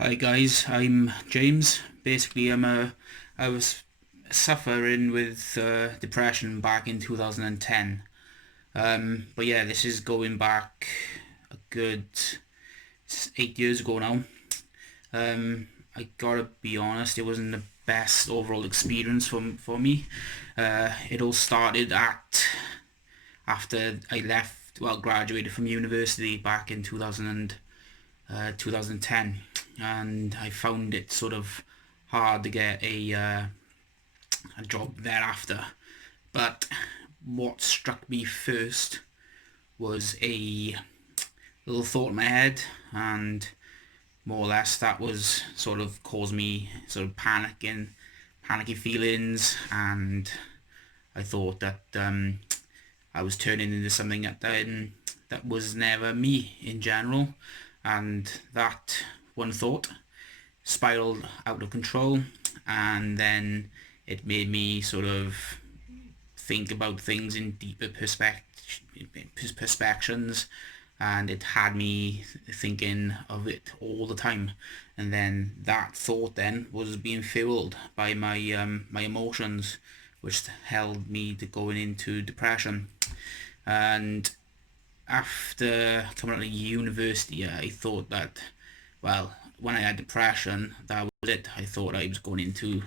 Hi guys, I'm James. Basically, I was suffering with depression back in 2010. But yeah, this is going back a good 8 years ago now. I gotta be honest, it wasn't the best overall experience for me. It all started at after I graduated from university back in 2010, and I found it sort of hard to get a job thereafter. But what struck me first was a little thought in my head, and more or less that was sort of caused me sort of panicky feelings, and I thought that I was turning into something that was never me in general, and that one thought spiraled out of control, and then it made me sort of think about things in deeper perspectives, and it had me thinking of it all the time. And then that thought then was being fueled by my emotions, which held me to going into depression. And after coming out of university, I thought that, well, when I had depression, that was it. I thought I was going into.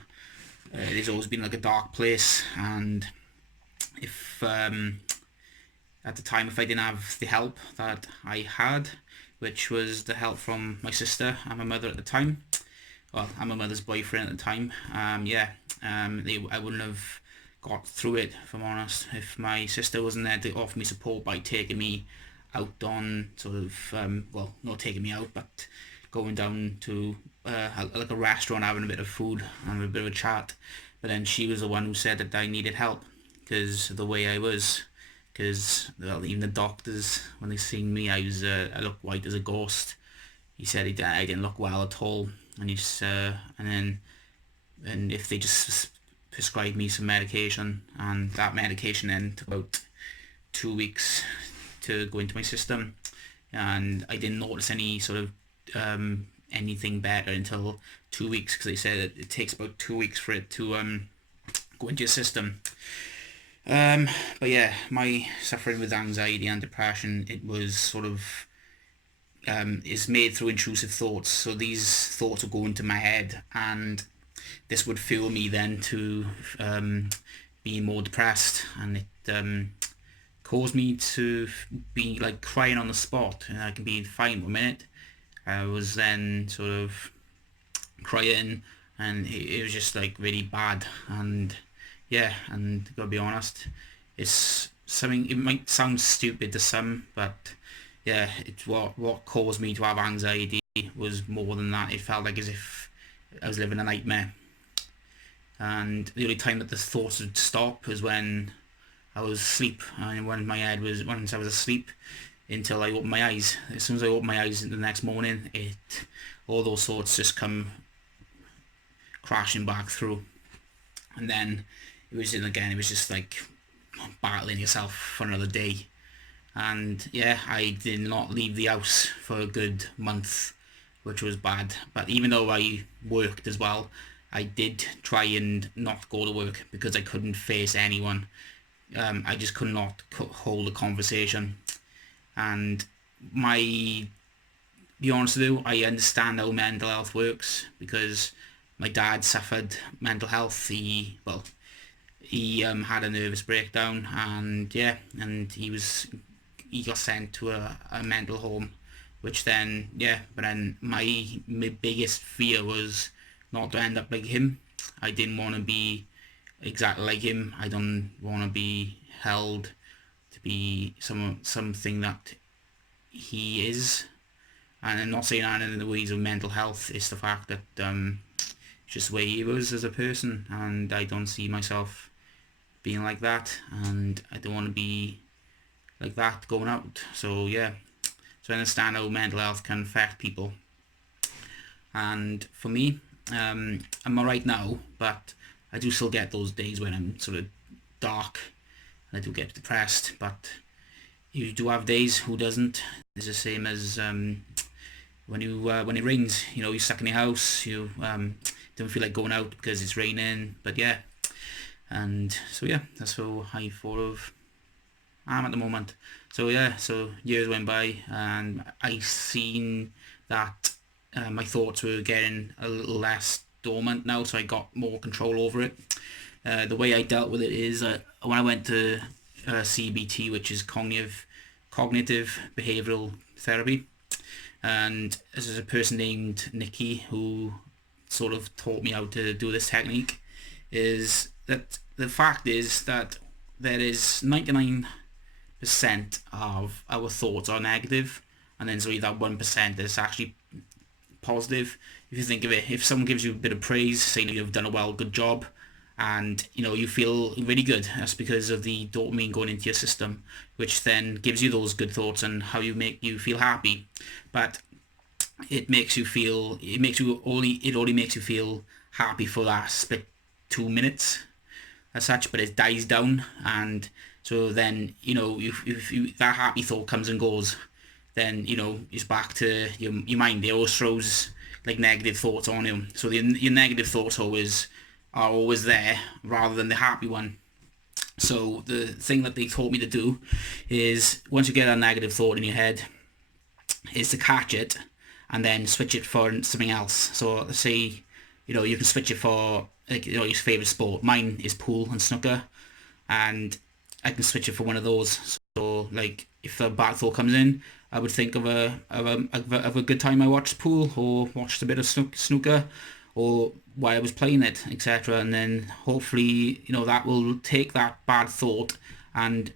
It's always been like a dark place, and if at the time, if I didn't have the help that I had, which was the help from my sister and my mother at the time, well, I'm my mother's boyfriend at the time. I wouldn't have got through it, if I'm honest, if my sister wasn't there to offer me support by taking me out on sort of, well, not taking me out, but going down to like a restaurant, having a bit of food and a bit of a chat. But then she was the one who said that I needed help because of the way I was. Because well, even the doctors, when they seen me, I looked white as a ghost. He said I didn't look well at all, and and if they just prescribed me some medication, and that medication then took about 2 weeks to go into my system, and I didn't notice any sort of anything better until 2 weeks, because they said it takes about 2 weeks for it to go into your system. But yeah, my suffering with anxiety and depression, it was sort of is made through intrusive thoughts. So these thoughts would go into my head, and this would fuel me then to be more depressed, and it caused me to be like crying on the spot, and I can be fine for a minute. I was then sort of crying, and it was just like really bad. And yeah, and gotta be honest, it's something. It might sound stupid to some, but yeah, it's what caused me to have anxiety was more than that. It felt like as if I was living a nightmare, and the only time that the thoughts would stop was when I was asleep, and when my head was once I was asleep until I opened my eyes. As soon as I opened my eyes the next morning, it all those thoughts just come crashing back through, and then it was just like battling yourself for another day. And yeah, I did not leave the house for a good month, which was bad. But even though I worked as well, I did try and not go to work because I couldn't face anyone. I just could not hold a conversation. And my, be honest with you, I understand how mental health works because my dad suffered mental health. He had a nervous breakdown, and yeah, and he got sent to a mental home, which then yeah, but then my biggest fear was not to end up like him. I didn't want to be exactly like him. I don't want to be held to be something that he is. And I'm not saying that in the ways of mental health. It's the fact that it's just the way he was as a person, and I don't see myself being like that, and I don't want to be like that going out. So yeah, so I understand how mental health can affect people, and for me, I'm alright now, but I do still get those days when I'm sort of dark, and I do get depressed. But you do have days, who doesn't? It's the same as when it rains, you're stuck in your house. You don't feel like going out because it's raining. But yeah, and so yeah, that's how I thought of am at the moment. So yeah, so years went by and I seen that my thoughts were getting a little less dormant now, so I got more control over it. The way I dealt with it is when I went to CBT, which is cognitive behavioral therapy, and this is a person named Nikki who sort of taught me how to do this technique. Is that the fact is that there is 99% of our thoughts are negative, and then so that 1% is actually positive. If you think of it, if someone gives you a bit of praise, saying you've done a good job, and you feel really good, that's because of the dopamine going into your system, which then gives you those good thoughts and how you make you feel happy. But it only makes you feel happy for that split 2 minutes as such, but it dies down, and so then if that happy thought comes and goes, then it's back to your mind. It always throws like negative thoughts on you, so your negative thoughts are always there rather than the happy one. So the thing that they taught me to do is, once you get a negative thought in your head, is to catch it and then switch it for something else. So say you can switch it for like your favorite sport. Mine is pool and snooker, and I can switch it for one of those. So like if a bad thought comes in, I would think of a good time I watched pool or watched a bit of snooker, or why I was playing it, etc. And then hopefully that will take that bad thought and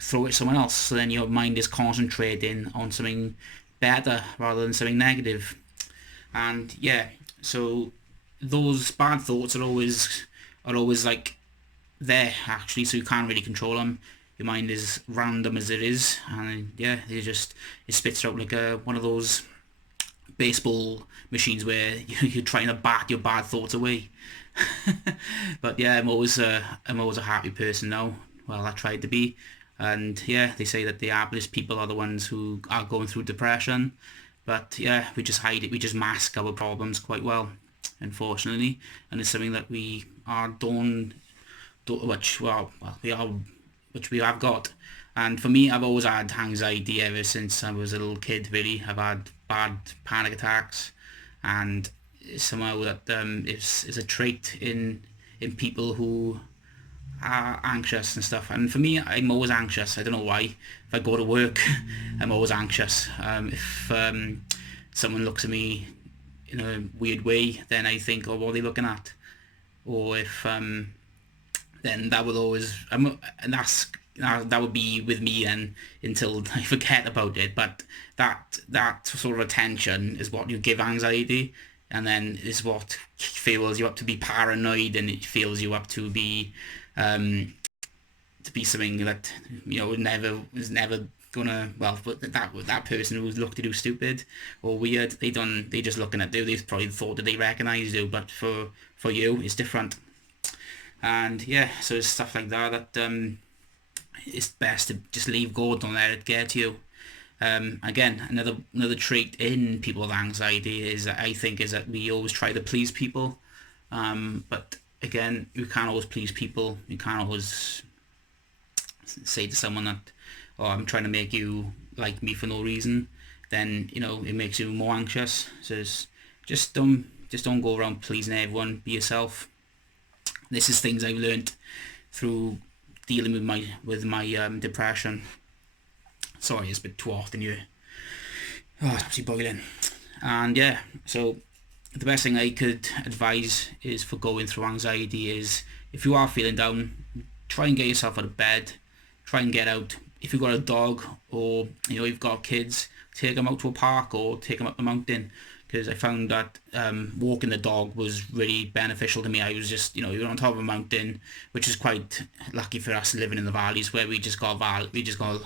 throw it somewhere else. So then your mind is concentrating on something better rather than something negative. And yeah, so those bad thoughts are always like there actually, so you can't really control them. Your mind is random as it is, and yeah, it spits out like one of those baseball machines where you're trying to bat your bad thoughts away. But yeah, I'm always a happy person now. Well, I tried to be. And yeah, they say that the happiest people are the ones who are going through depression. But yeah, we just hide it. We just mask our problems quite well, unfortunately. And it's something that we are which we have got. And for me, I've always had anxiety ever since I was a little kid, really. I've had bad panic attacks, and somehow that is a trait in people who are anxious and stuff. And for me, I'm always anxious. I don't know why. If I go to work, I'm always anxious. If someone looks at me in a weird way, then I think, oh, what are they looking at? Or if then that would always, and that would be with me then until I forget about it. But that sort of attention is what you give anxiety, and then is what fuels you up to be paranoid, and it fuels you up to be something that is never gonna, well, but that person who's looked at you stupid or weird, they just looking at you, they probably thought that they recognise you, but for you it's different. And yeah, so it's stuff like that it's best to just leave go, don't let it get to you. Again, another trait in people with anxiety is that I think is that we always try to please people, but again, you can't always please people. You can't always say to someone that, oh, I'm trying to make you like me for no reason. Then it makes you more anxious. So just don't go around pleasing everyone. Be yourself. This is things I've learned through dealing with my depression. Sorry, it's a bit too hot in here. Oh, it's actually boiling. And yeah, so the best thing I could advise is for going through anxiety is, if you are feeling down, try and get yourself out of bed. Try and get out. If you've got a dog, or you've got kids, take them out to a park or take them up the mountain. Because I found that walking the dog was really beneficial to me. I was just, you're on top of a mountain, which is quite lucky for us living in the valleys, where we just got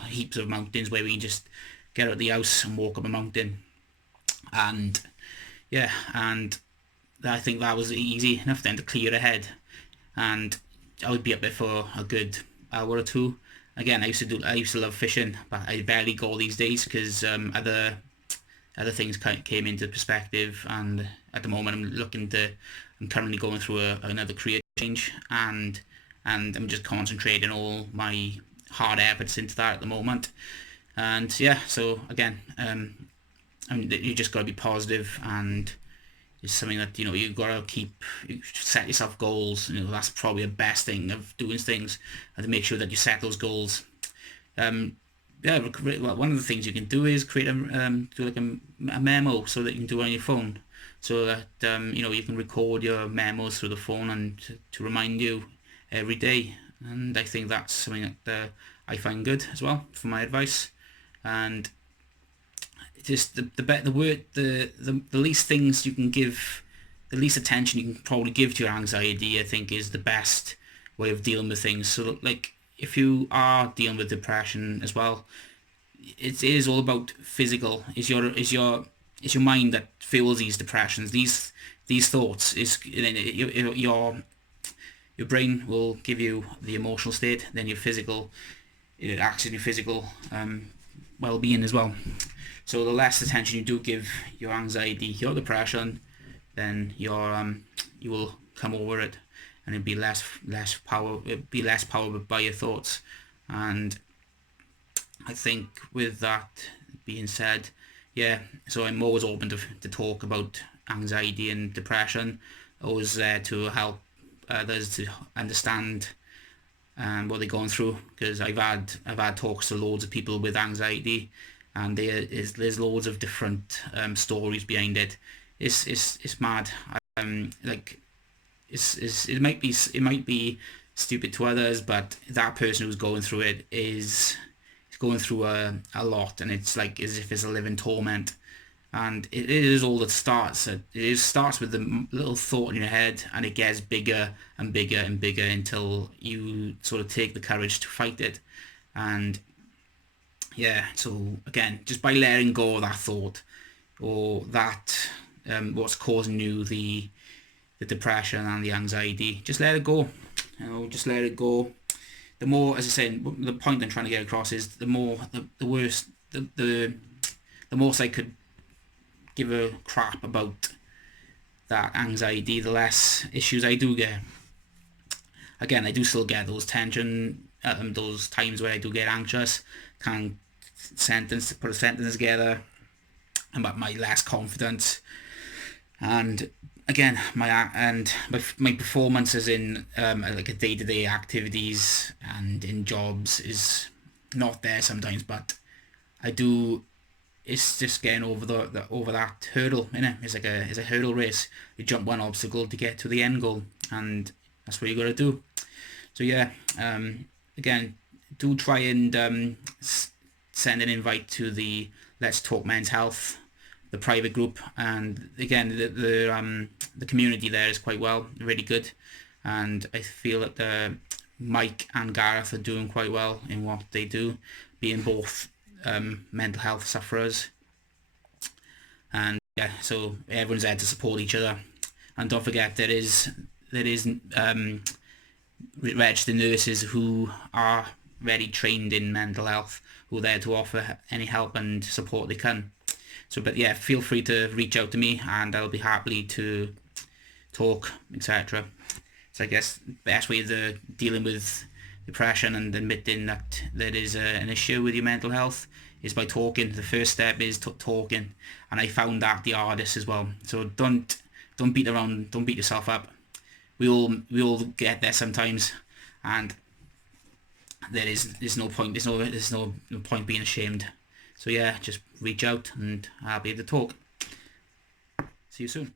heaps of mountains where we can just get out of the house and walk up a mountain. And yeah, and I think that was easy enough then to clear your head. And I would be up there for a good hour or two. Again, I used to love fishing, but I barely go these days because at other things came into perspective, and at the moment I'm currently going through another career change, and I'm just concentrating all my hard efforts into that at the moment. And yeah, so again, you just got to be positive, and it's something that you got to set yourself goals. That's probably the best thing of doing things, and to make sure that you set those goals. Um, yeah, one of the things you can do is create do like a memo so that you can do it on your phone, so that you can record your memos through the phone and to remind you every day. And I think that's something that I find good as well for my advice. And just the least things you can give, the least attention you can probably give to your anxiety, I think, is the best way of dealing with things. So like, if you are dealing with depression as well, it is all about physical. Is your mind that fuels these depressions, these thoughts. Is your brain will give you the emotional state, then it acts in your physical well-being as well. So the less attention you do give your anxiety, your depression, then you will come over it, and it'll be less powered by your thoughts. And I think with that being said, yeah, so I'm always open to talk about anxiety and depression. Always there to help others to understand what they're going through, because I've had talks to loads of people with anxiety, and there's loads of different stories behind it. It's mad. Like, it might be stupid to others, but that person who's going through it is going through a lot, and it's like as if it's a living torment. And it is all that starts. It starts with the little thought in your head, and it gets bigger and bigger and bigger until you sort of take the courage to fight it. And yeah, so again, just by letting go of that thought, or that what's causing you the depression and the anxiety, just let it go. Just let it go. The more, as I said, the point I'm trying to get across is the worse, the most I could give a crap about that anxiety, the less issues I do get. Again, I do still get those those times where I do get anxious, can't put a sentence together, about my less confidence, and again, my performances in like a day-to-day activities and in jobs is not there sometimes, but I do. It's just getting over over that hurdle, innit? It's a hurdle race. You jump one obstacle to get to the end goal, and that's what you got to do. So yeah, again, do try and send an invite to the Let's Talk Men's Health, the private group, and again, the community there is quite really good, and I feel that Mike and Gareth are doing quite well in what they do, being both mental health sufferers. And yeah, so everyone's there to support each other. And don't forget, there is registered nurses who are very trained in mental health, who are there to offer any help and support they can. So, but yeah, feel free to reach out to me, and I'll be happy to talk, etc. So I guess the best way of dealing with depression and admitting that there is an issue with your mental health is by talking. The first step is talking, and I found that the hardest as well. So don't beat yourself up. We all get there sometimes, and there's no point being ashamed. So yeah, just reach out, and I'll be able to talk. See you soon.